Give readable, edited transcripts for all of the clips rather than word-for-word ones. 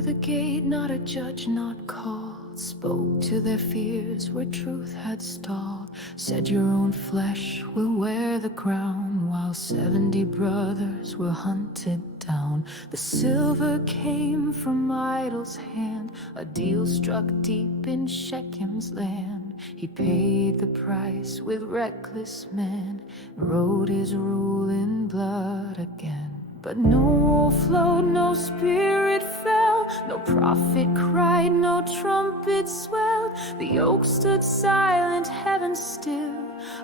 through the gate, not a judge, not called. Spoke to their fears where truth had stalled. Said your own flesh will wear the crown, while 70 brothers were hunted down. The silver came from idol's hand, a deal struck deep in Shechem's land. He paid the price with reckless men, wrote his rule in blood again. But no wolf flowed, no spirit fell, no prophet cried, no trumpet swelled. The oak stood silent, heaven still,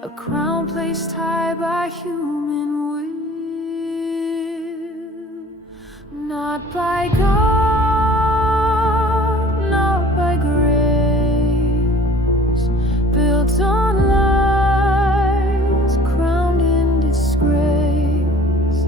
a crown placed high by human will. Not by God, not by grace, built on lies, crowned in disgrace.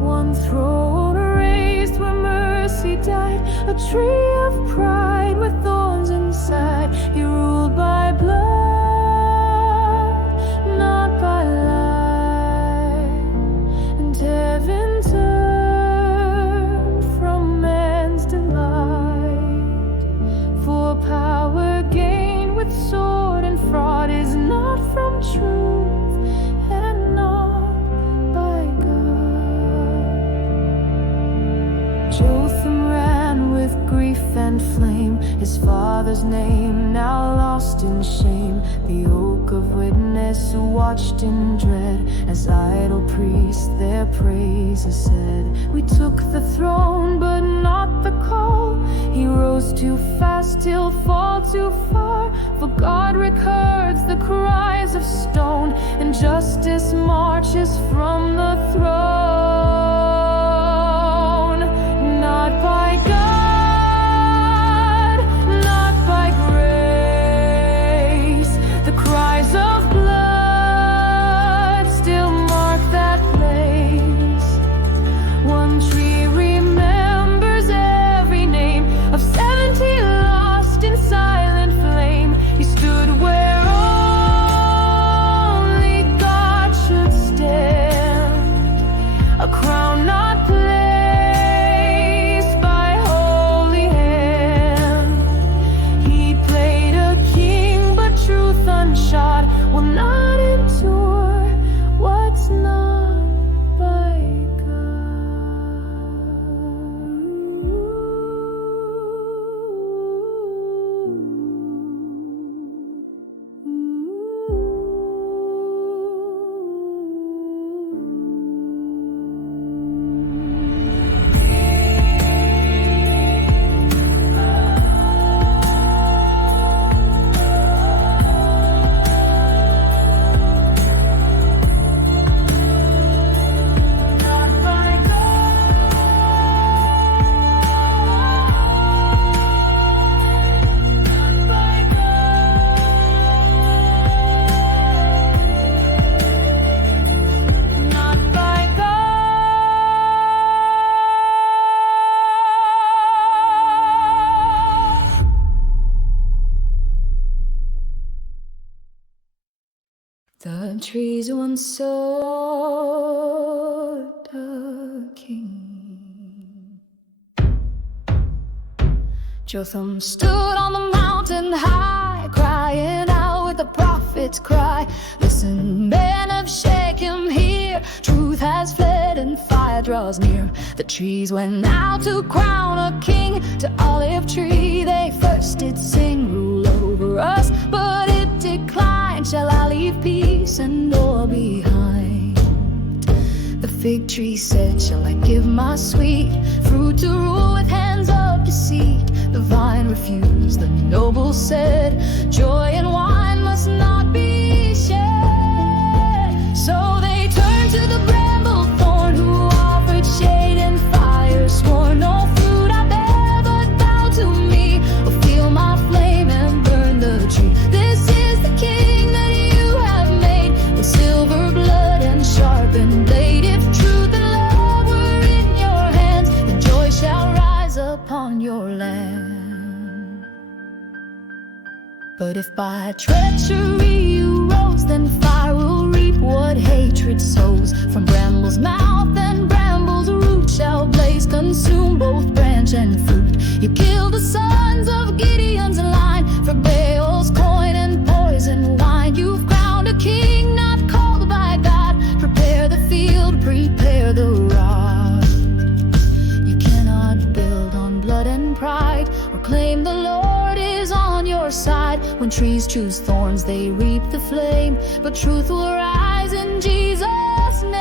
One throne raised where mercy died, a tree of pride with thorns inside. He ruled by blood, not by light, and heaven turned from man's delight. For power gained with sword and fraud is not from truth and not by God. Jotham ran with grief and flame, his father's name now lost in shame. The oak of witness watched in dread as idol priests their praises said. We took the throne but not the call. He rose too fast, he'll fall too far. For God records the cries of stone, and justice marches from the throne. Not by God, not by grace, the cries of blood still mark that place. One tree remembers every name of 70 lost in silent flame. He stood where only God should stand, a crown not placed by holy hand. He played a king, but truth unshod will not endure what's not by The trees once sought a king. Jotham stood on the mountain high, crying out with the prophet's cry. Listen, men of Shechem, hear, truth has fled and fire draws near. The trees went out to crown a king. To olive tree they first did sing, rule over us, but it declined. Shall I leave peace and all behind? The fig tree said, shall I give my sweet fruit to rule with hands of deceit? The vine refused, the noble said, joy and wine must not be shared. So they turned to the bramble thorn, who offered shade and fire, swore no fruit I bear, but bow to me, or feel my flame and burn the tree. This is the king that you have made, with silver blood and sharpened blade. If truth and love were in your hands, then joy shall rise upon your land. But if by treachery you rose, then fire will reap what hatred sows. From bramble's mouth and bramble's root shall blaze consume both branch and fruit. trees choose thorns, they reap the flame, but truth will rise in Jesus' name.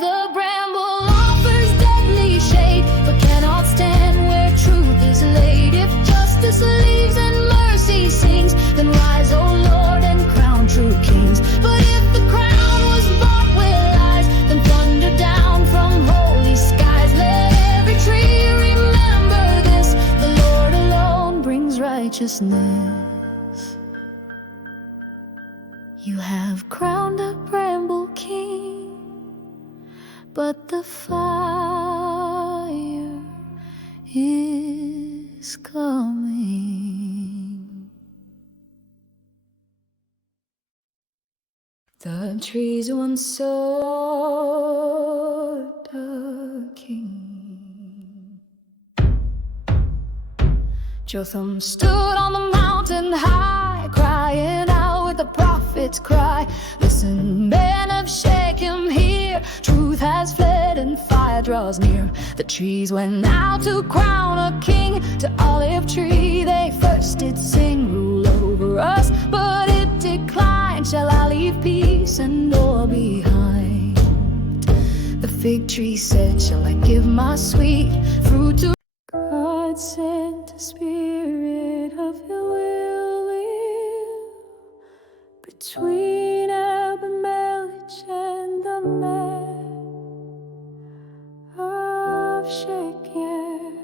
The bramble offers deadly shade, but cannot stand where truth is laid. If justice leaves and mercy sings, then rise, O Lord, and crown true kings. But if the crown was bought with lies, then thunder down from holy skies. Let every tree remember this, the Lord alone brings righteousness. You have crowned a bramble king, but the fire is coming. The trees once sought a king. Jotham stood on the mountain high, crying out with the prophet's cry. Listen, men of Shechem, hear, truth has fled and fire draws near. The trees went out to crown a king. To olive tree they first did sing, rule over us, but it declined. Shall I leave peace and all behind? The fig tree said, shall I give my sweet fruit to God? Sent a spirit of your will between Abimelech and the men of Shechem.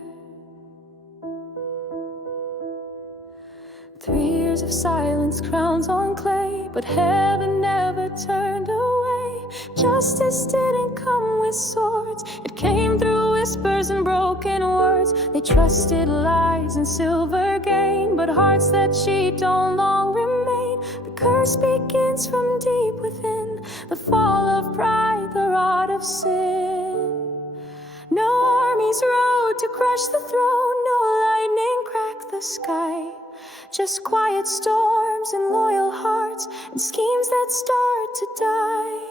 3 years of silence, crowns on clay, but heaven never turned away. Justice didn't come with swords, it came through whispers and broken words. They trusted lies and silver gain, but hearts that cheat don't long remain. The curse begins from deep within, the fall of pride, the rot of sin. No armies rode to crush the throne, no lightning cracked the sky. Just quiet storms and loyal hearts and schemes that start to die.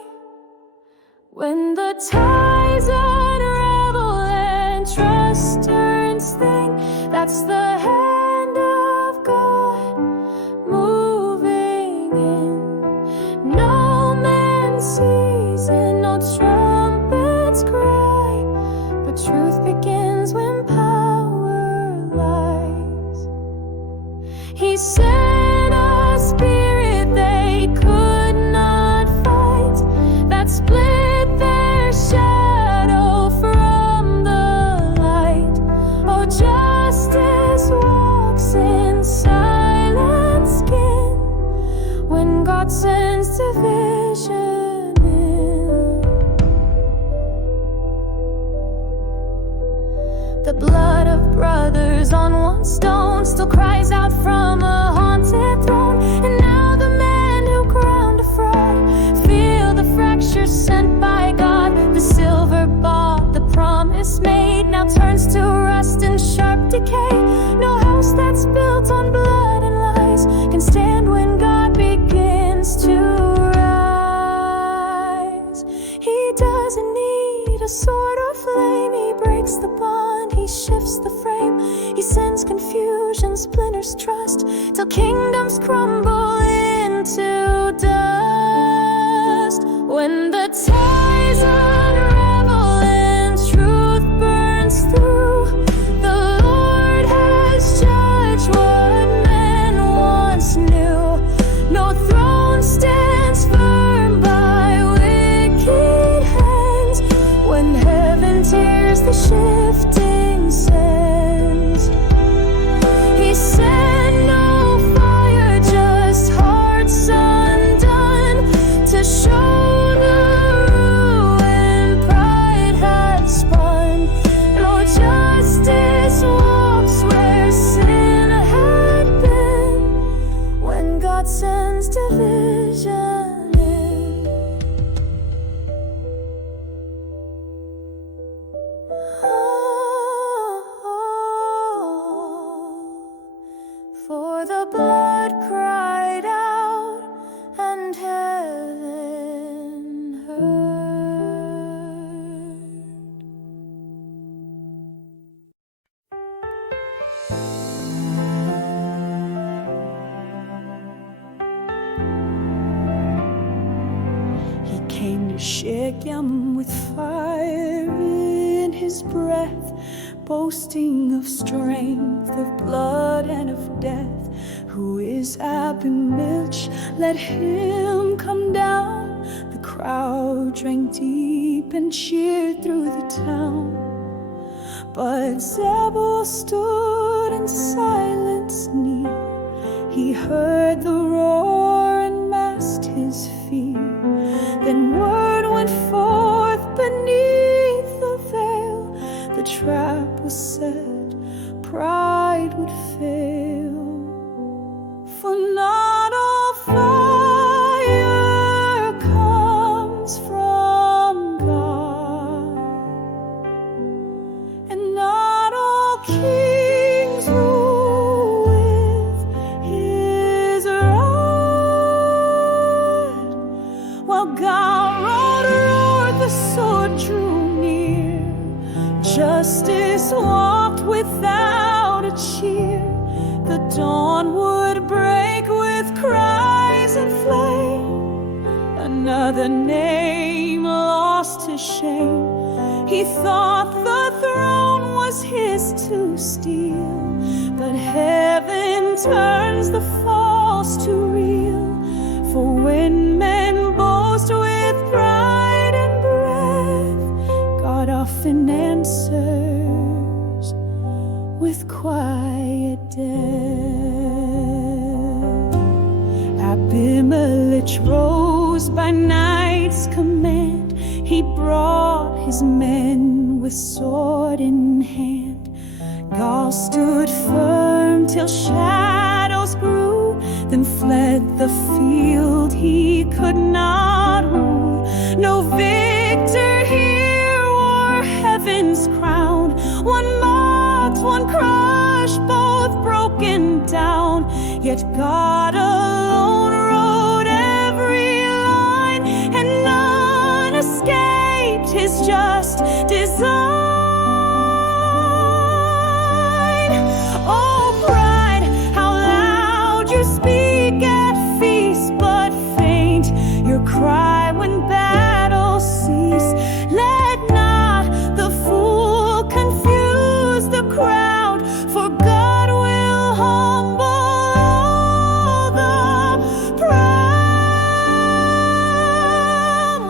When the tides unravel and trust turns thin, that's the hand of God moving in. No man sees and no trumpets cry, but truth begins when power lies. He sent a spirit they could not fight, that split their shadow from the light. Oh, justice walks in silent skin when God sends division in. The blood of brothers on one stone still cries out from a haunted throne. And now the men who crowned a fraud feel the fractures sent by God. The silver bought, the promise made, now turns to rust and sharp decay. No house that's built on blood and lies can stand when God begins to rise. He doesn't need a sword or flame, he breaks the bond, he shifts the frame. He sends confusion, splinters trust, till kingdoms crumble into dust. When the ties unravel and truth burns through, the Lord has judged what men once knew. No throne stands firm by wicked hands when heaven tears the shifting sands. He sent no fire, just hearts undone, to show the Shechem with fire in his breath, boasting of strength, of blood, and of death. Who is Abimelech? Let him come down. The crowd drank deep and cheered through the town. But Zebul stood in silence near. He heard the roar and masked his fear. Then word went forth beneath the veil. The trap was set, pride would fail. For not all fire comes from God, and not all kings rule with his rod. While God roared, the sword drew near. Justice walked without a cheer. The dawn would break with cries and flame. Another name lost to shame. He thought the throne was his to steal, but heaven turns the false to real. For when men boast with pride and breath, God often answers with quiet death. Abimelech rose by night's command. He brought his men with sword in hand. Gaul stood firm till shadows grew, then fled the field he could not rule. No victor here wore heaven's crown. One mocked, one crushed, both broken down. Yet God alone wrote every line, and none escaped his just design. Oh pride, how loud you speak at feast, but faint your cry when battles cease. Let not the fool confuse the crowd, for God will humble all the proud.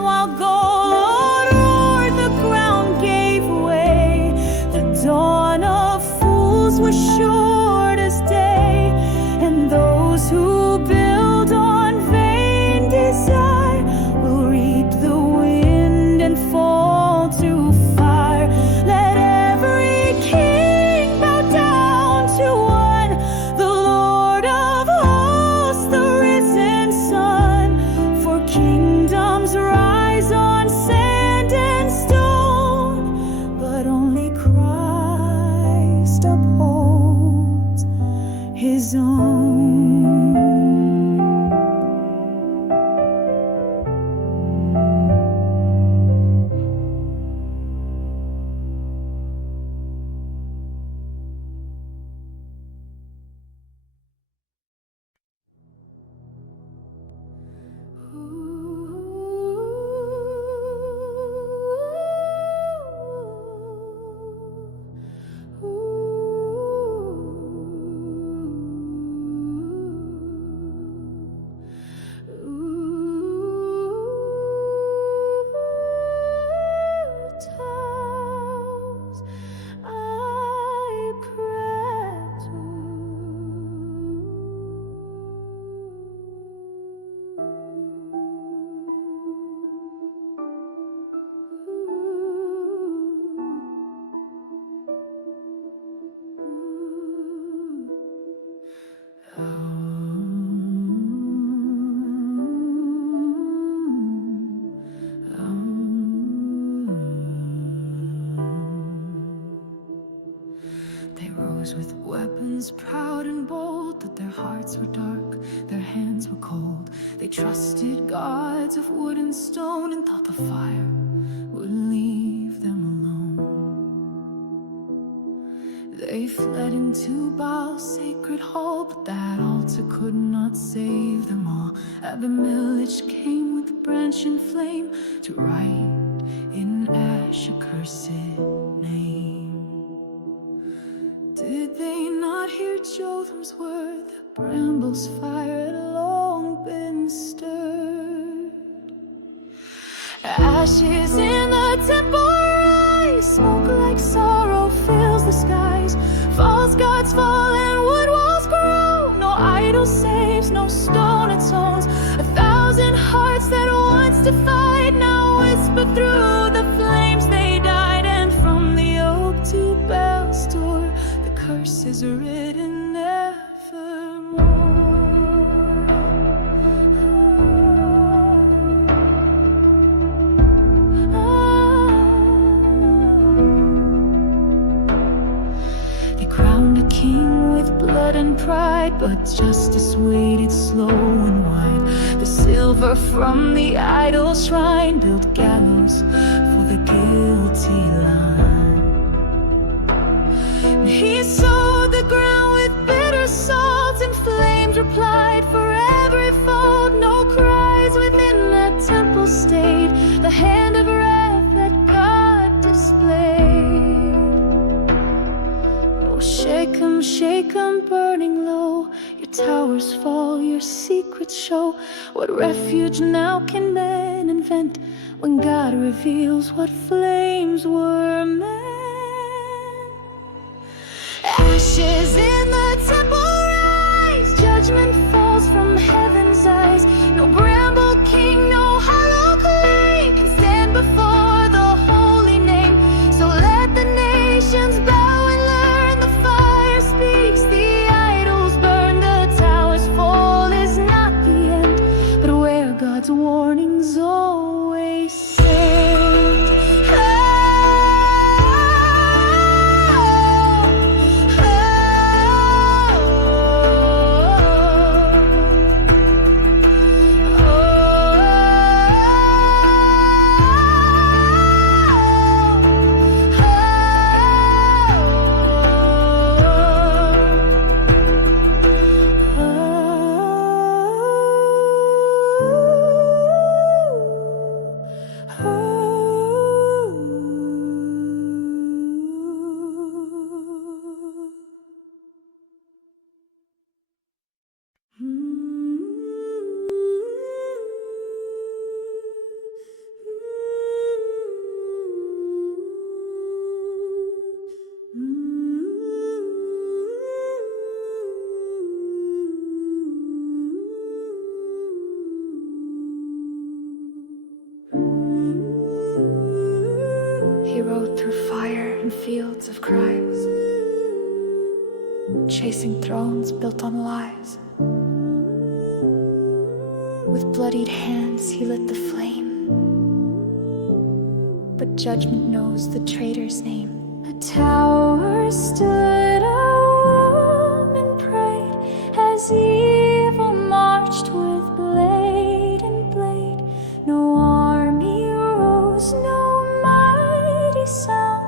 While God roared, the ground gave way. The dawn of fools was short as day, and those who build on vain desire will reap the wind and fall to fire. Let every king bow down to one, the Lord of hosts, the risen Son. For kingdoms rise on sand and stone, but only Christ upholds his own. They rose with weapons proud and bold, but their hearts were dark, their hands were cold. They trusted gods of wood and stone and thought the fire would leave them alone. They fled into Baal's sacred hall, but that altar could not save them all. Abimelech came with branch and flame to write in ash a cursed name. Did they not hear Jotham's word? The brambles' fire had long been stirred. Ashes in the temple rise, smoke like sorrow fills the skies. False gods fall and wood walls grow. No idol saves, no stone atones. 1,000 hearts that once defied now whisper through the flames they died. And from the oak to Baal's door, the curse is written nevermore. Crowned a king with blood and pride, but justice waited slow and wide. The silver from the idol shrine built gallows for the guilty line. He sowed the ground with bitter salt, and flames replied for every fault. No cries within that temple stayed, the hand of wrath that God displayed. Shake 'em, burning low. Your towers fall, your secrets show. What refuge now can men invent when God reveals what flames were meant? Ashes in the temple rise, judgment falls from heaven's eyes. No bramble king, no hollow clay can stand before the holy name. So let the nations bow. God's warnings always stand. He rode through fire and fields of cries, chasing thrones built on lies. With bloodied hands he lit the flame, but judgment knows the traitor's name. A tower stood, a woman prayed, as evil marched with blade and blade. No army rose, no mighty sound,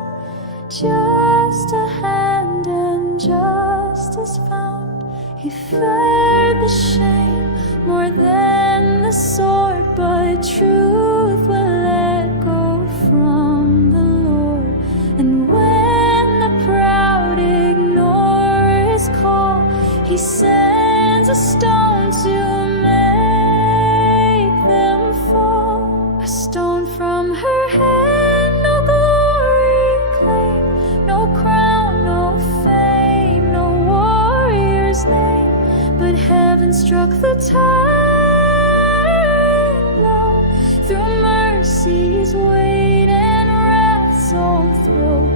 just a hand and justice found. He feared the shame more than the sword, but truth will let go from the Lord. And when the proud ignore his call, he sends a stone to make them fall. A stone from her hand, no glory claim, no crown, no fame, no warrior's name, but heaven struck the tyrant blow. Through mercy's weight and wrath's own throat,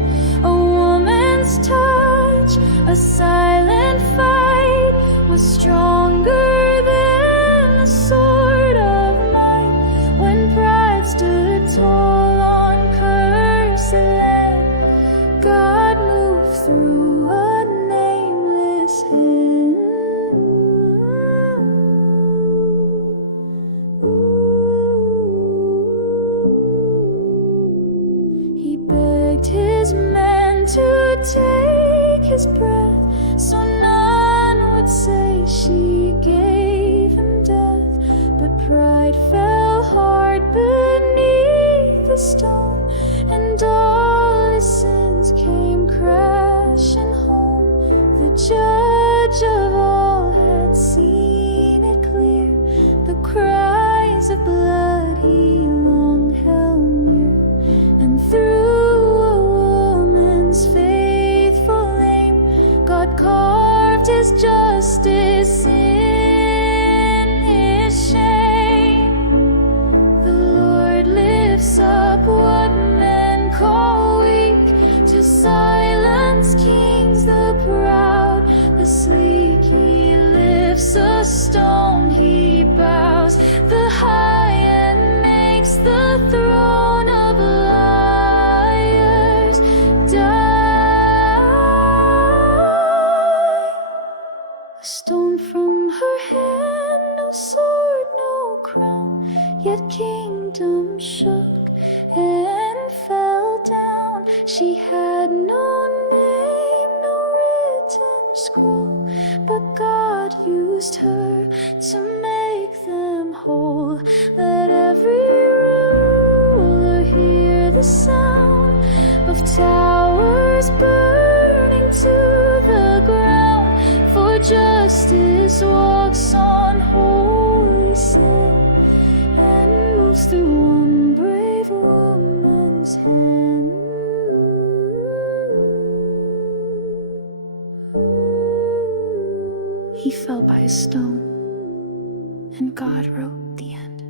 a woman's touch, a silent fight, was stronger than the sword of might. When pride stood tall on cursed land, God moved through a nameless hand. He begged his men to take his breath, so none would say she gave him death. flames of blood he long held near, and through a woman's faithful aim, God carved his justice in his shame. The Lord lifts up what men call weak, to silence kings the proud, the sleek. He lifts a stone, he bows the high, and makes the throne of liars die. A stone from her hand, no sword, no crown, yet kingdom shook and fell down. She had no name, no written scroll, but God used her to make them whole. Let every ruler hear the sound of towers burning to the ground, for justice walks on holy sand and moves through one brave woman's hand. He fell by a stone, and God wrote the end.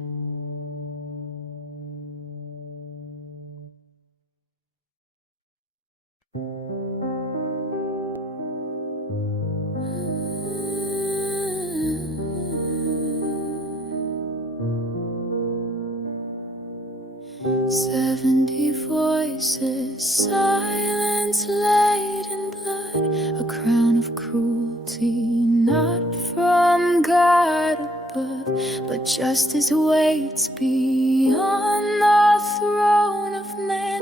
"70 voices, silence laid in blood, a crown of cruelty, not from God above, but justice waits beyond the throne of man,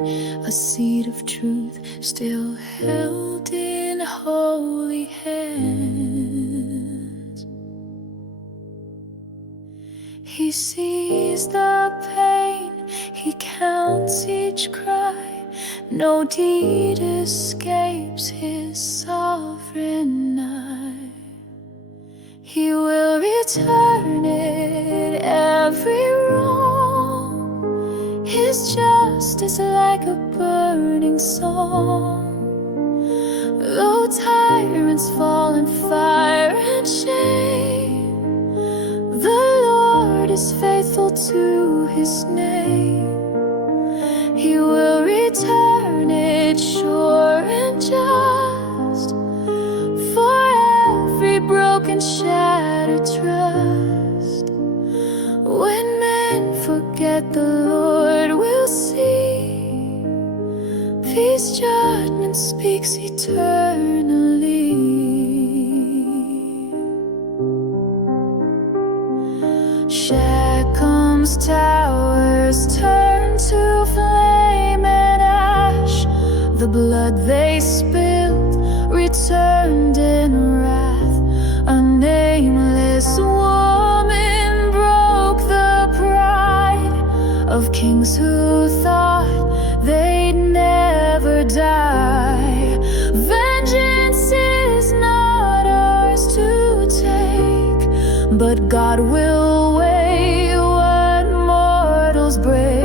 a seed of truth still held in holy hands. He sees the pain, he counts each cry, no deed escapes his sovereign eye. He will return it, every wrong. His justice like a burning song. Though tyrants fall in fire and shame, the Lord is faithful to his name. He will return it sure and just, for every broken, shattered trust. When men forget, the Lord will see. Peace judgment speaks eternally. Shechem's towers turn to flame and ash. The blood they spilled returned in wrath. A nameless woman broke the pride of kings who thought they'd never die. Vengeance is not ours to take, but God will weigh what mortals break.